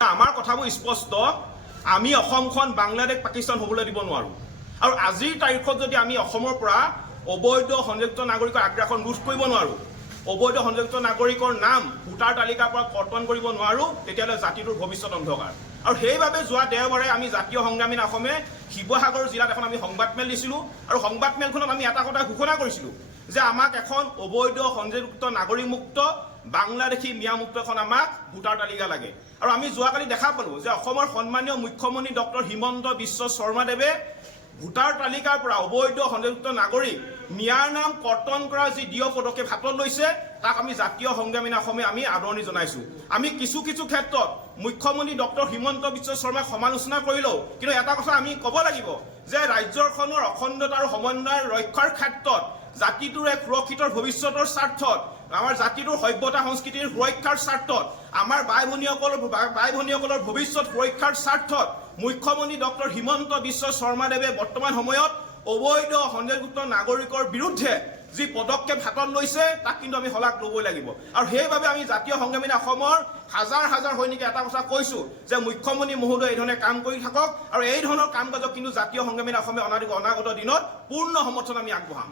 আমাৰ কথাবোৰ স্পষ্ট আমি অসমখন বাংলাদেশ পাকিস্তান হ'বলৈ দিব নোৱাৰোঁ আৰু আজিৰ তাৰিখত যদি আমি অসমৰ পৰা অবৈধ সংযুক্ত নাগৰিকৰ আগ্ৰাসন ৰোধ কৰিব নোৱাৰোঁ অবৈধ সংযুক্ত নাগৰিকৰ নাম ভোটাৰ তালিকাৰ পৰা কৰ্তন কৰিব নোৱাৰোঁ তেতিয়াহ'লে জাতিটোৰ ভৱিষ্যত অন্ধকাৰ আৰু সেইবাবে যোৱা দেওবাৰে আমি জাতীয় সংগ্ৰামী অসমে শিৱসাগৰ জিলাত এখন আমি সংবাদমেল দিছিলোঁ আৰু সংবাদমেলখনত আমি এটা কথা ঘোষণা কৰিছিলোঁ যে আমাক এখন অবৈধ সংযুক্ত নাগৰিকমুক্ত বাংলাদেশী মিয়ামুক্ত এখন আমাক ভোটাৰ তালিকা লাগে আৰু আমি যোৱাকালি দেখা পালোঁ যে অসমৰ সন্মানীয় মুখ্যমন্ত্ৰী ডক্টৰ হিমন্ত বিশ্ব শৰ্মাদেৱে ভোটাৰ তালিকাৰ পৰা অবৈধ সংযুক্ত নাগৰিক নিয়াৰ নাম কৰ্তন কৰা যি দৃঢ় পদক্ষেপ হাতত লৈছে তাক আমি জাতীয় সংগ্ৰামী অসমে আমি আদৰণি জনাইছোঁ আমি কিছু ক্ষেত্ৰত মুখ্যমন্ত্ৰী ডক্টৰ হিমন্ত বিশ্ব শৰ্মাক সমালোচনা কৰিলেও কিন্তু এটা কথা আমি ক'ব লাগিব যে ৰাজ্যখনৰ অখণ্ডতা আৰু সমন্বয় ৰক্ষাৰ ক্ষেত্ৰত জাতিটোৰ এক সুৰক্ষিত ভৱিষ্যতৰ স্বাৰ্থত আমাৰ জাতিটোৰ সভ্যতা সংস্কৃতিৰ সুৰক্ষাৰ স্বাৰ্থত আমাৰ ভাই ভনীসকলৰ ভৱিষ্যত সুৰক্ষাৰ স্বাৰ্থত মুখ্যমন্ত্ৰী ডক্টৰ হিমন্ত বিশ্ব শৰ্মাদেৱে বৰ্তমান সময়ত অবৈধ সংযুক্ত নাগৰিকৰ বিৰুদ্ধে যি পদক্ষেপ হাতত লৈছে তাক কিন্তু আমি শলাগ ল'বই লাগিব আৰু সেইবাবে আমি জাতীয় সংগ্ৰামী অসমৰ হাজাৰ সৈনিকে এটা কথা কৈছোঁ যে মুখ্যমন্ত্ৰী মহোদয় এই ধৰণে কাম কৰি থাকক আৰু এই ধৰণৰ কাম কাজক কিন্তু জাতীয় সংগ্ৰামী অসমে অনাগত দিনত পূৰ্ণ সমৰ্থন আমি আগবঢ়াম।